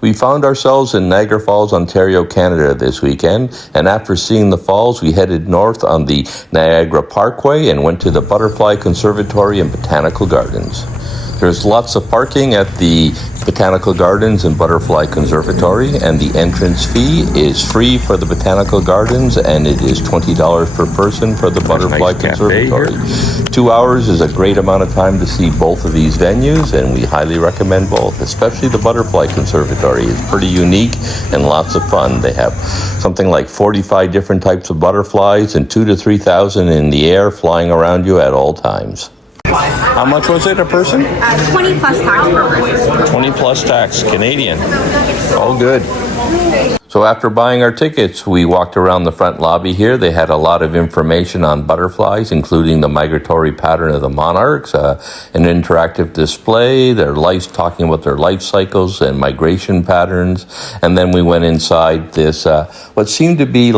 We found ourselves in Niagara Falls, Ontario, Canada this weekend, and after seeing the falls, we headed north on the Niagara Parkway and went to the Butterfly Conservatory and Botanical Gardens. There's lots of parking at the Botanical Gardens and Butterfly Conservatory, and the entrance fee is free for the Botanical Gardens, and it is $20 per person for the Butterfly Conservatory. 2 hours is a great amount of time to see both of these venues, and we highly recommend both, especially the Butterfly Conservatory. It's pretty unique and lots of fun. They have something like 45 different types of butterflies and 2,000 to 3,000 in the air flying around you at all times. How much was it a person? 20 plus tax per person. 20 plus tax, Canadian. All good. So after buying our tickets, we walked around the front lobby here. They had a lot of information on butterflies, including the migratory pattern of the monarchs, an interactive display, their life, talking about their life cycles and migration patterns. And then we went inside this, what seemed to be,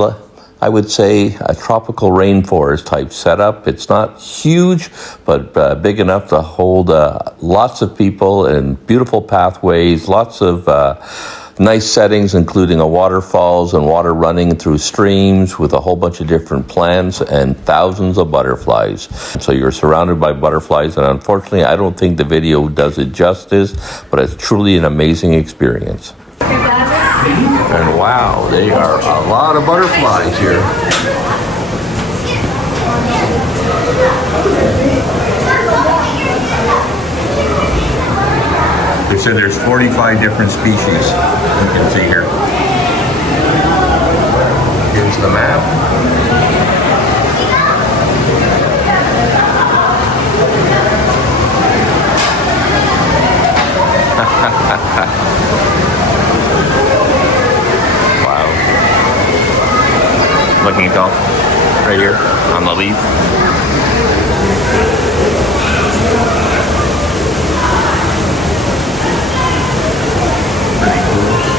I would say, a tropical rainforest type setup. It's not huge, but big enough to hold lots of people and beautiful pathways, lots of nice settings, including a waterfalls and water running through streams with a whole bunch of different plants and thousands of butterflies. So you're surrounded by butterflies, and unfortunately, I don't think the video does it justice, but it's truly an amazing experience. And wow, they are a lot of butterflies here. They said there's 45 different species, you can see here. Here's the map. Looking at golf right here on the leaf. Pretty cool.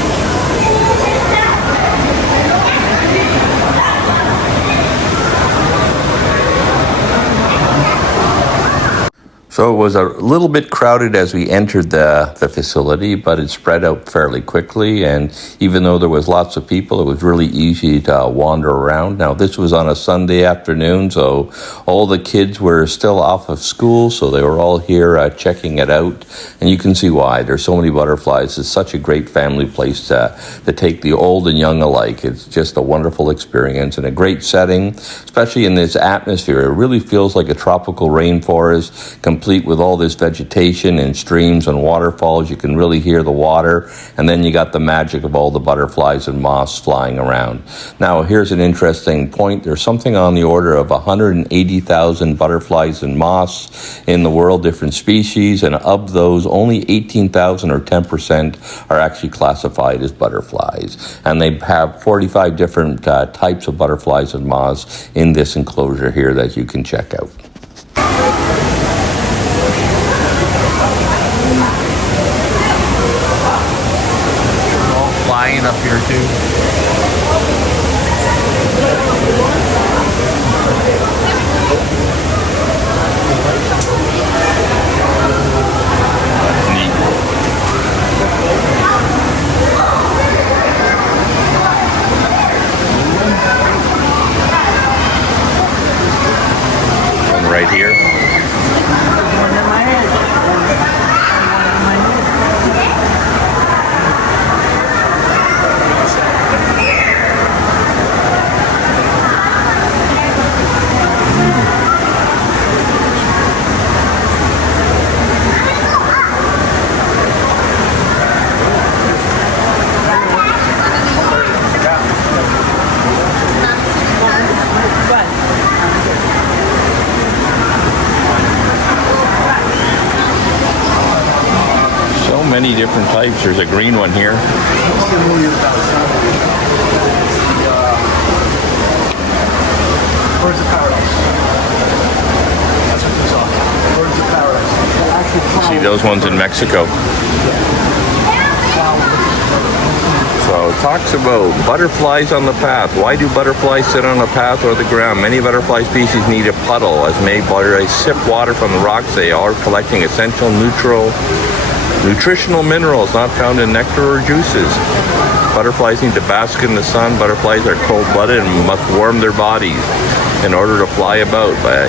So it was a little bit crowded as we entered the facility, but it spread out fairly quickly. And even though there was lots of people, it was really easy to wander around. Now, this was on a Sunday afternoon, so all the kids were still off of school, so they were all here checking it out. And you can see why. There's so many butterflies. It's such a great family place to take the old and young alike. It's just a wonderful experience and a great setting, especially in this atmosphere. It really feels like a tropical rainforest, complete with all this vegetation and streams and waterfalls. You can really hear the water, and then you got the magic of all the butterflies and moths flying around. Now, here's an interesting point. There's something on the order of 180,000 butterflies and moths in the world, different species, and of those, only 18,000 or 10% are actually classified as butterflies. And they have 45 different types of butterflies and moths in this enclosure here that you can check out. Flying up here too. Neat. One right here. Many different types. There's a green one here. Birds of paradise. That's what these are. Birds of paradise. See those ones in Mexico. So it talks about butterflies on the path. Why do butterflies sit on a path or the ground? Many butterfly species need a puddle. As many butterflies sip water from the rocks, they are collecting essential Nutritional minerals not found in nectar or juices. Butterflies need to bask in the sun. Butterflies are cold-blooded and must warm their bodies in order to fly about. By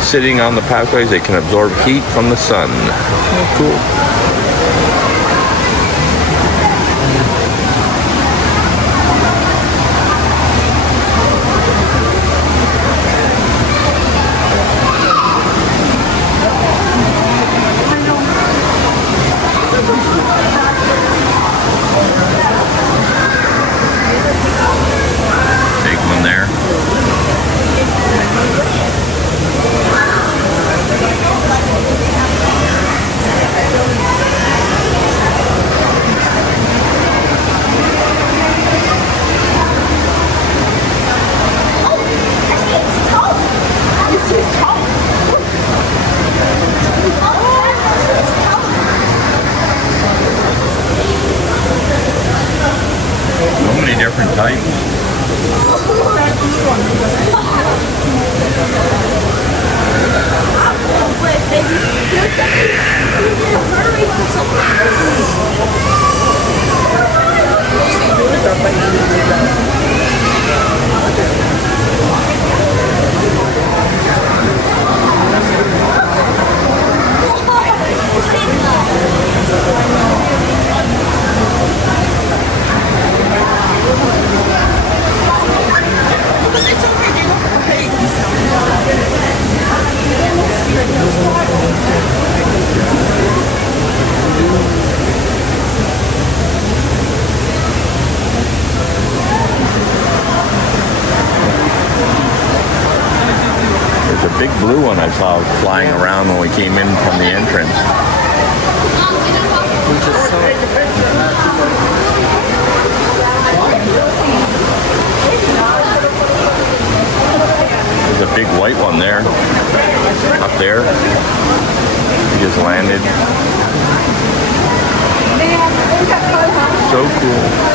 sitting on the pathways, they can absorb heat from the sun. Oh, cool. Different types. There's a big blue one I saw flying around when we came in from the entrance. There's a big white one there, up there. He just landed. So cool.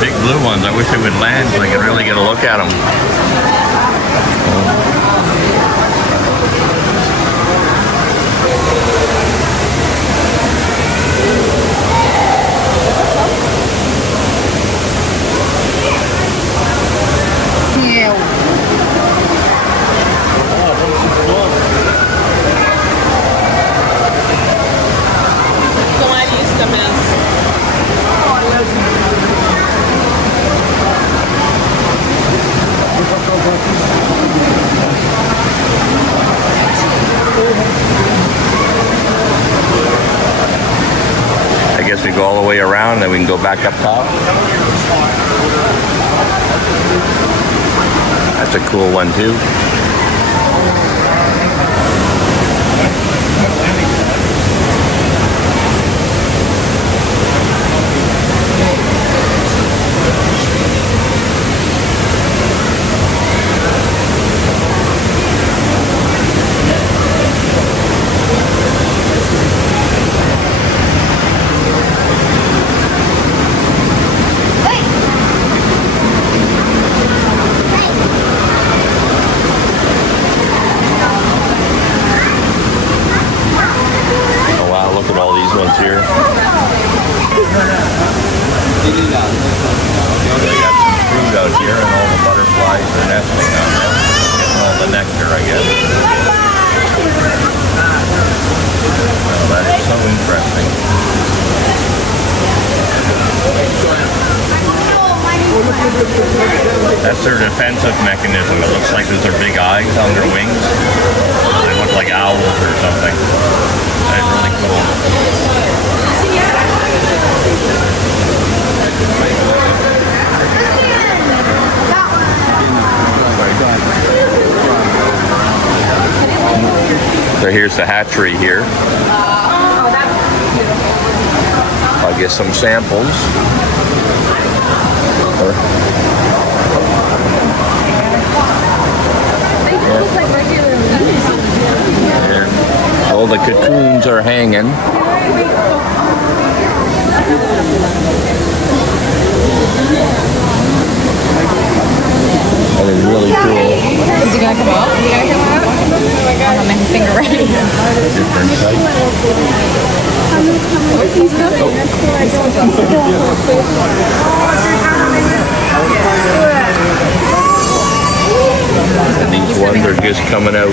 Big blue ones. I wish they would land so I could really get a look at them. I guess we go all the way around, then we can go back up top. That's a cool one too. defensive mechanism. It looks like there's their big eyes on their wings. They look like owls or something. That's really cool. So here's the hatchery here. I'll get some samples. All the cocoons are hanging. That is really cool. Is it gonna come out? Is it gonna come out? I don't have my finger ready. Different types. He's coming. And these ones are just coming out.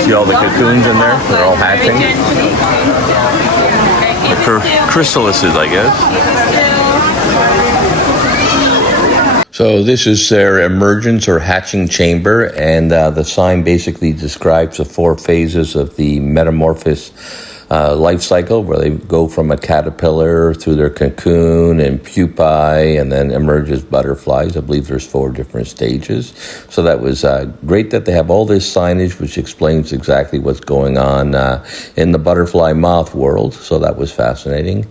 See all the cocoons in there? They're all hatching. They're chrysalises, I guess. So this is their emergence or hatching chamber, and the sign basically describes the 4 phases of the metamorphosis life cycle, where they go from a caterpillar through their cocoon and pupae and then emerge as butterflies. I believe there's 4 different stages. So that was great that they have all this signage which explains exactly what's going on in the butterfly moth world. So that was fascinating.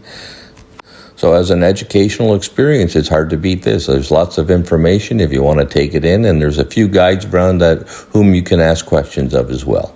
So as an educational experience, it's hard to beat this. There's lots of information if you want to take it in, and there's a few guides around that whom you can ask questions of as well.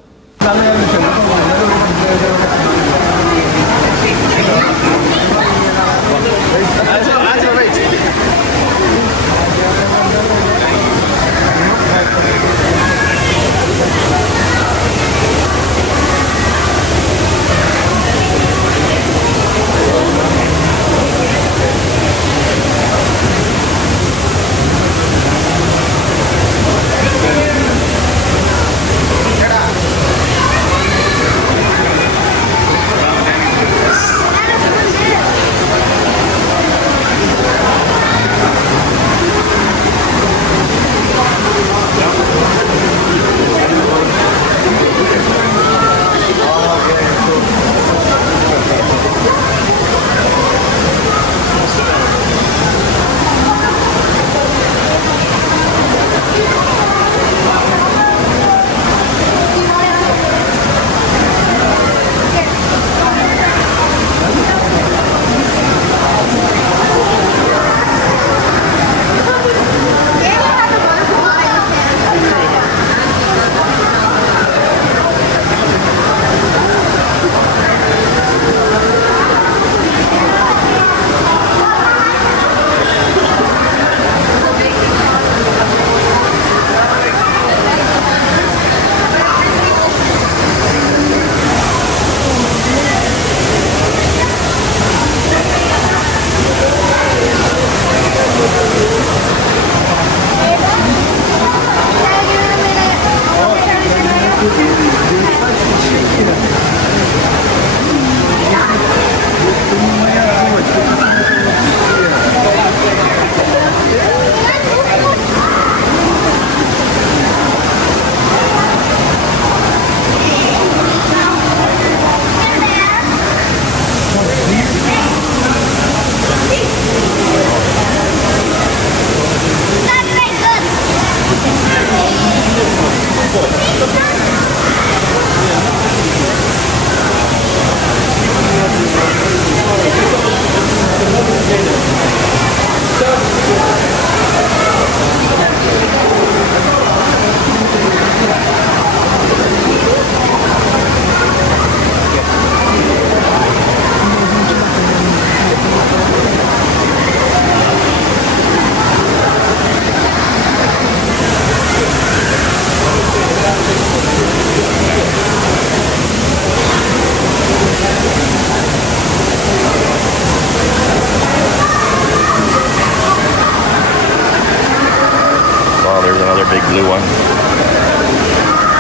another big blue one.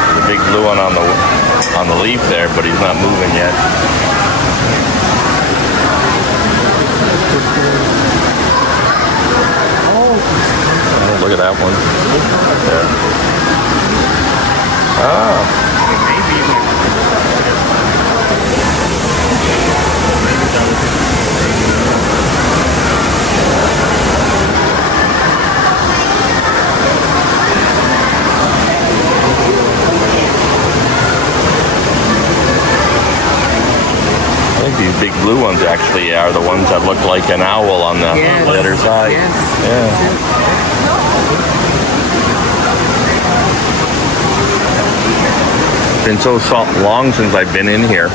There's a big blue one on the leaf there, but he's not moving yet. Oh, look at that one. There. Ah. I think these big blue ones actually are the ones that look like an owl on the other side. Yes. Yeah. Been so long since I've been in here.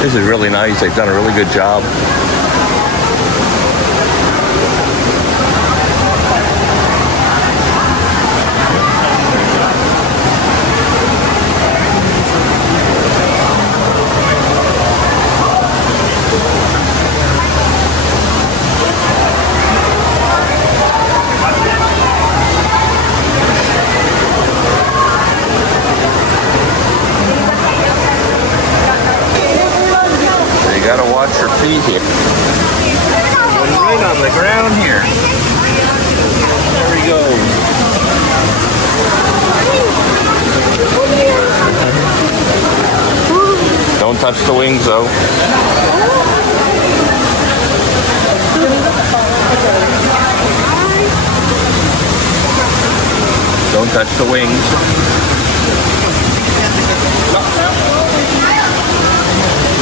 This is really nice. They've done a really good job. You gotta watch your feet here. Going right on the ground here. There we go. Don't touch the wings though. Don't touch the wings.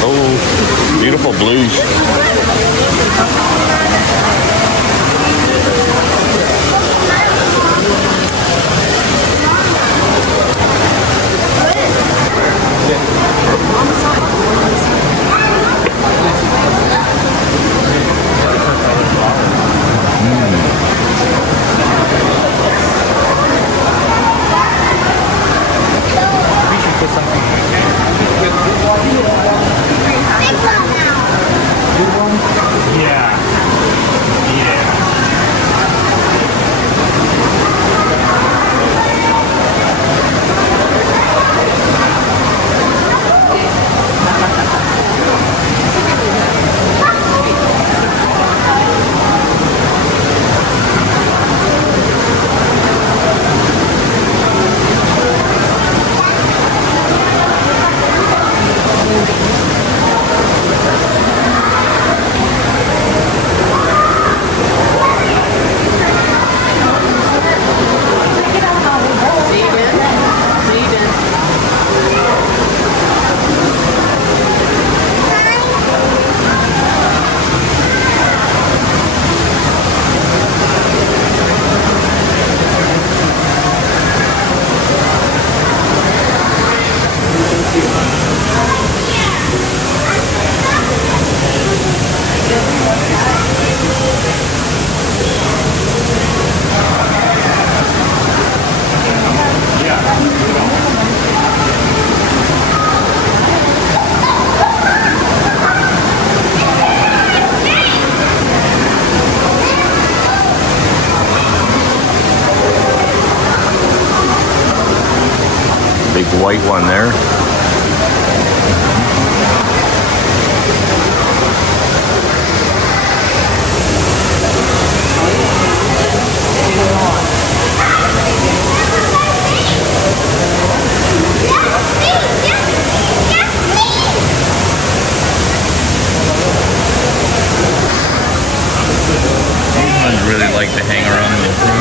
Oh, beautiful blues. Big white one there. I'd really like to hang around with them.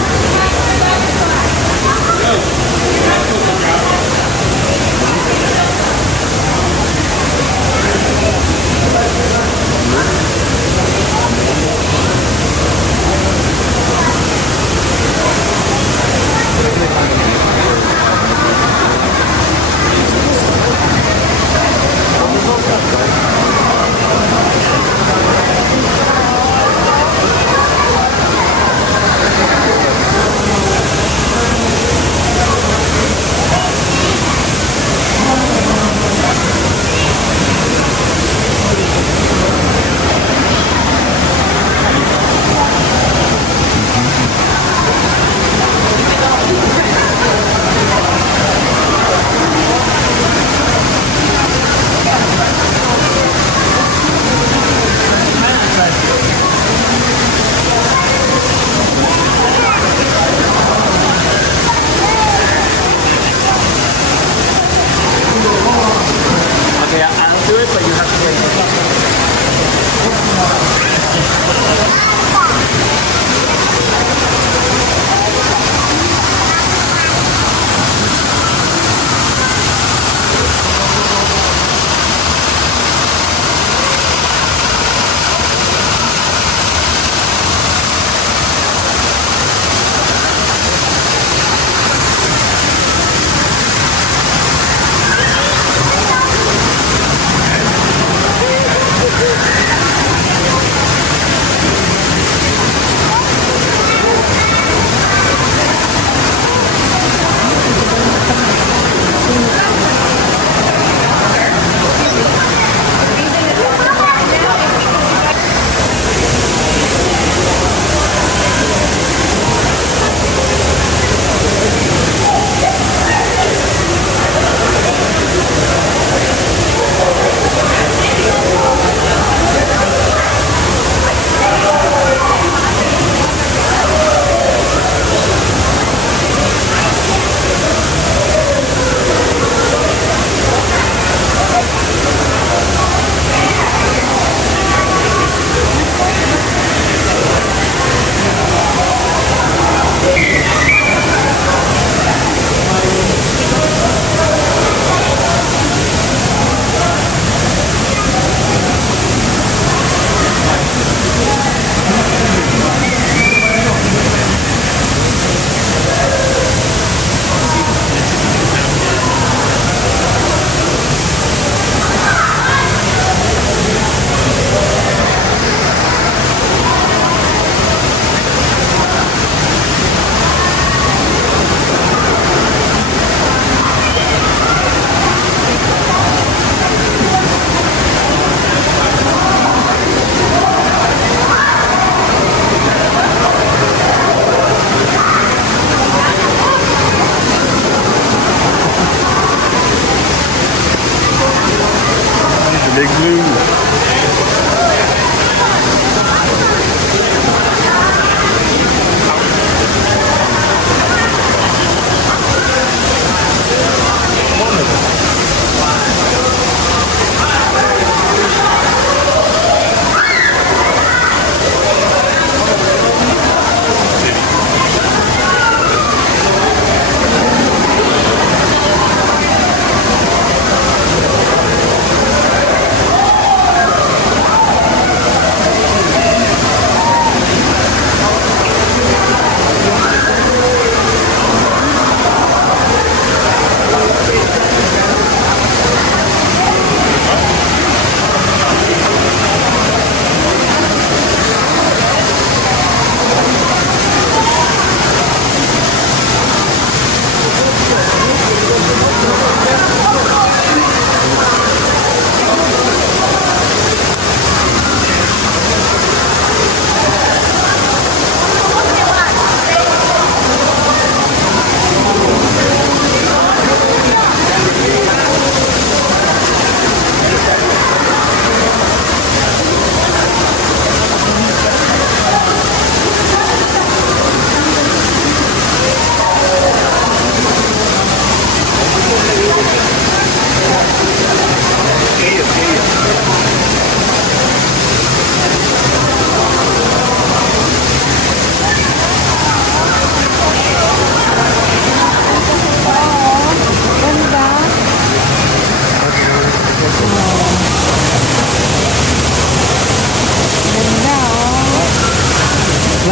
Big blue.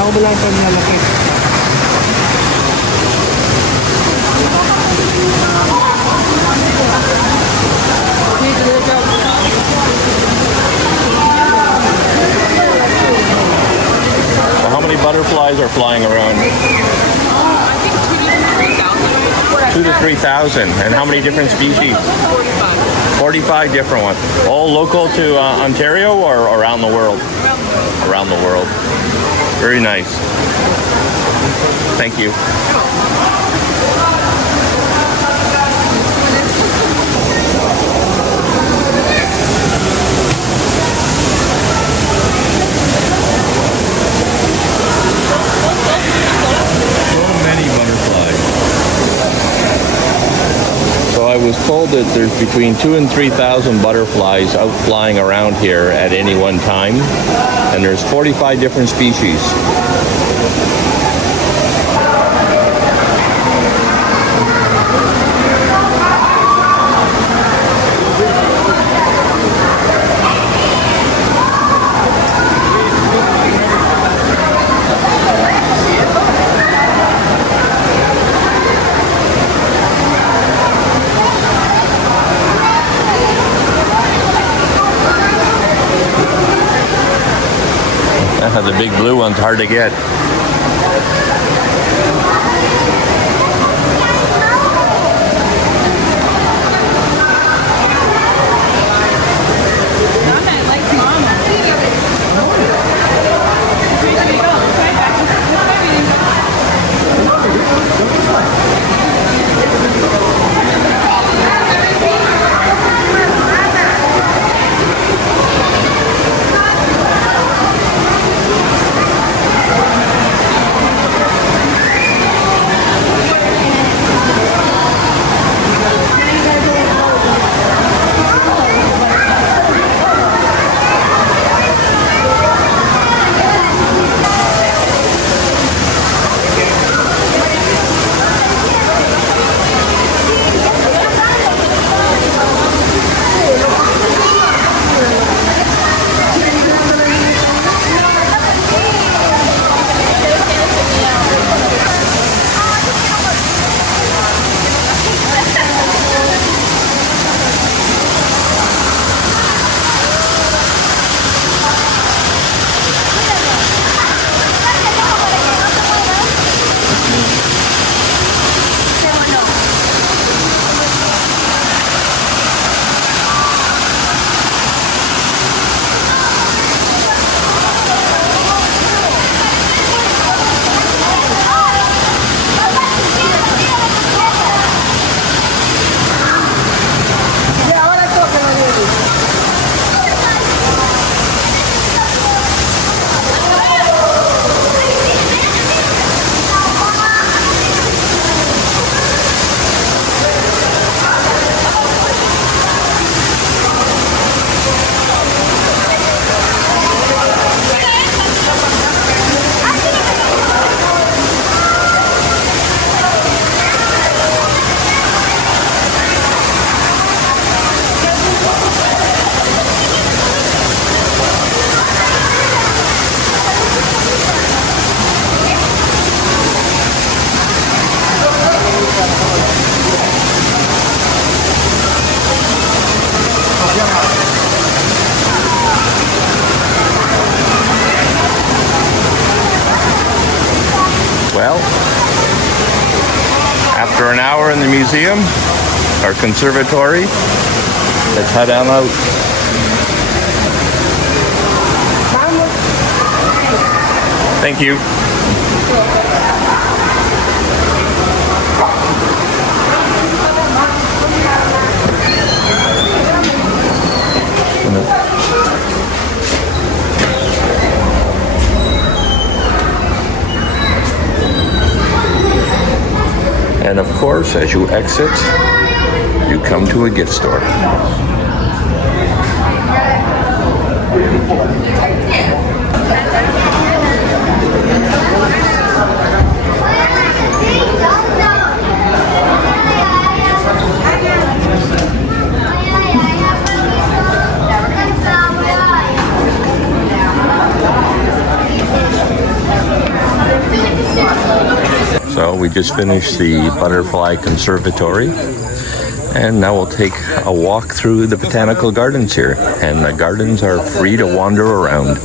Ako ba lang ito nilalaki? Well, how many butterflies are flying around? I think 2 to 3,000. 2 to 3,000. And how many different species? 45. 45 different ones. All local to Ontario or around the world? Around the world. Very nice. Thank you. So I was told that there's between 2,000 and 3,000 butterflies out flying around here at any one time, and there's 45 different species. The big blue one's hard to get. Well, after an hour in the museum, our conservatory, let's head on out. Thank you. And of course, as you exit, you come to a gift store. So we just finished the Butterfly Conservatory, and now we'll take a walk through the botanical gardens here. And the gardens are free to wander around.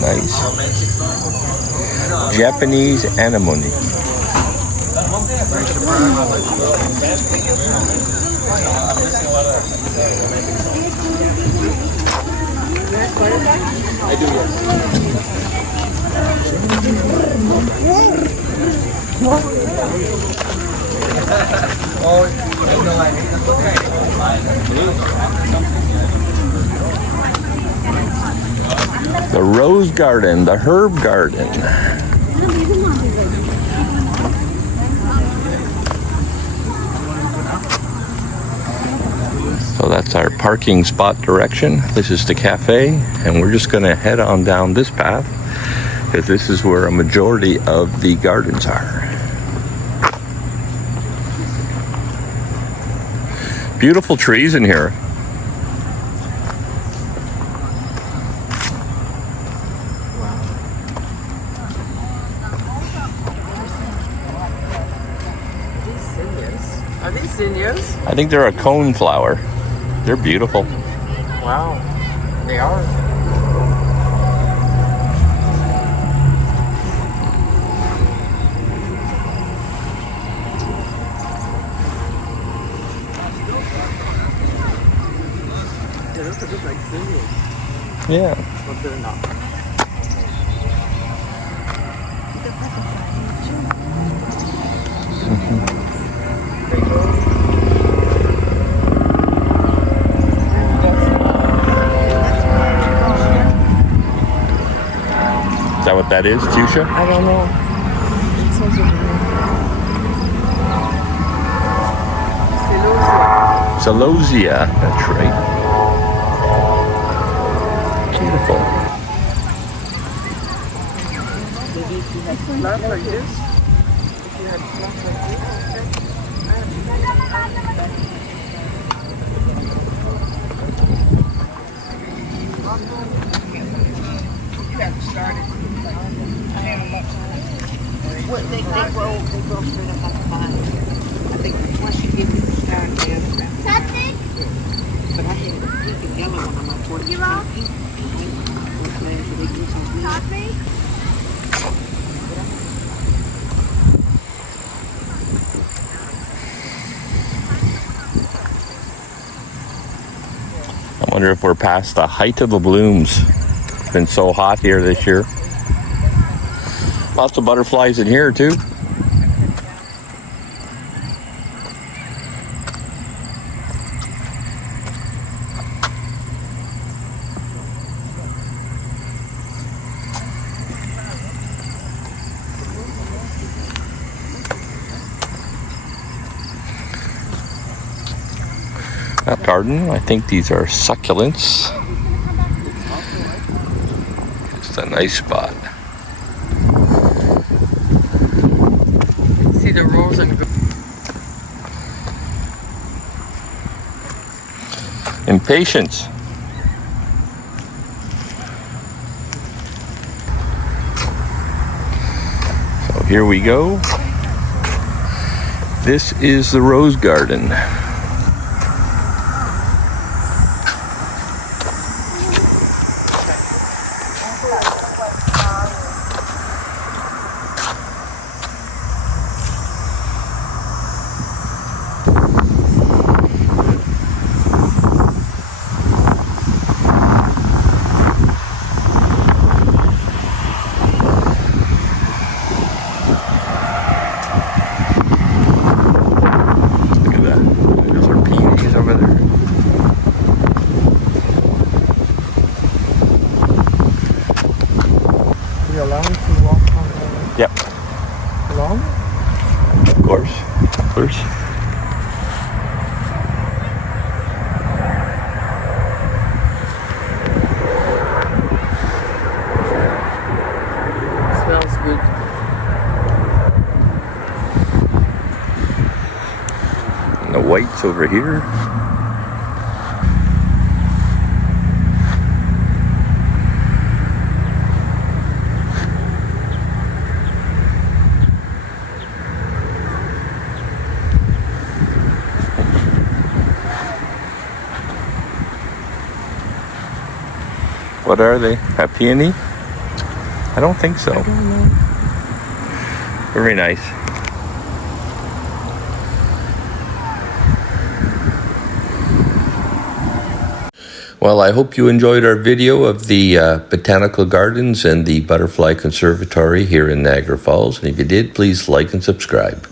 Nice. Japanese anemone. I do, The rose garden, the herb garden. So that's our parking spot direction. This is the cafe, and we're just going to head on down this path, because this is where a majority of the gardens are. Beautiful trees in here. Are these zinnias? I think they're a cone flower. They're beautiful. Wow, they are. They look a bit like zinnias, Yeah. but they're not. Is that what that is, fuchsia? I don't know. It says over here. Celosia, that's right. Beautiful. Maybe if you had flowers like this. If you had flowers like this. Well, they grow straight up on the vine. I think once you get to the start, they have that. But I had a pink and yellow one on my porch. You all? I wonder if we're past the height of the blooms. It's been so hot here this year. Lots of butterflies in here too. That garden, I think these are succulents. Just a nice spot. See the rose and Impatience. So here we go. This is the rose garden. poplars. Smells good. And the whites over here. What are they? A peony? I don't think so. I don't know. Very nice. Well, I hope you enjoyed our video of the Botanical Gardens and the Butterfly Conservatory here in Niagara Falls. And if you did, please like and subscribe.